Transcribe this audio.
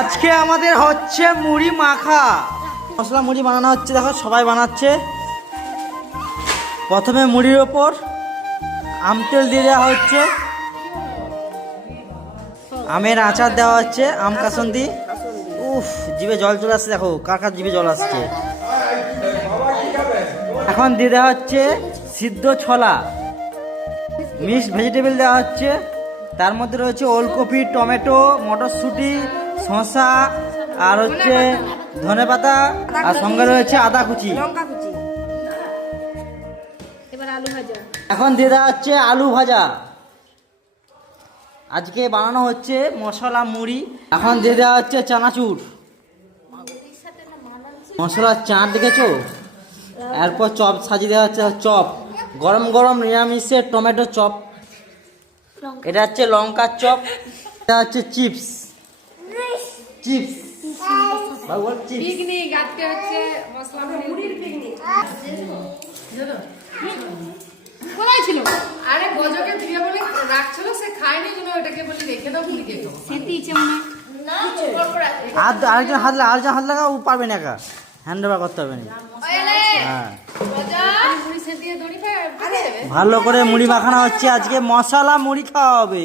আজকে আমাদের হচ্ছে মুড়ি মাখা, মশলা মুড়ি বানানো হচ্ছে। দেখো সবাই বানাচ্ছে। প্রথমে মুড়ির ওপর আম তেল দিয়ে দেওয়া হচ্ছে, আমের আচার দেওয়া হচ্ছে, আম কাসন্দি। উফ, জিভে জল চলে আসছে। দেখো কার কার জিভে জল আসছে। এখন দিয়ে দেওয়া হচ্ছে সিদ্ধ ছোলা, মিক্সড ভেজিটেবল দেওয়া হচ্ছে। তার মধ্যে রয়েছে ওলকপি, টমেটো, মটরশুঁটি, শসা, আর হচ্ছে ধনেপাতা, আর সঙ্গে রয়েছে আদা কুচি। এখন দিয়ে দেওয়া হচ্ছে আলু ভাজা। আজকে বানানো হচ্ছে মশলা মুড়ি। এখন দিয়ে দেওয়া হচ্ছে চানাচুর, মশলার চাট দেখেছো। এরপর চপ সাজিয়ে দেওয়া হচ্ছে, চপ গরম গরম নিরামিষের টমেটো চপ। এটা হচ্ছে লঙ্কার চপ। এটা হচ্ছে চিপস, চিপস পিকনিক আজকে হচ্ছে মশলা মুড়ির পিকনিক। কোথায় ছিল? আরে গজকে দিয়ে বলে রাখছিল, সে খায়নি জন্য ওটাকে বলি রেখে দাও, মুড়ি দিয়ে খাও। সেটি ইচ্ছে মনে না, আর আরেকজন হাত লাগা, ও পারবে না একা, হ্যান্ড ওভার করতে হবে না। হ্যাঁ, ভালো করে মুড়ি মাখানো হচ্ছে। আজকে মশলা মুড়ি খাওয়া হবে।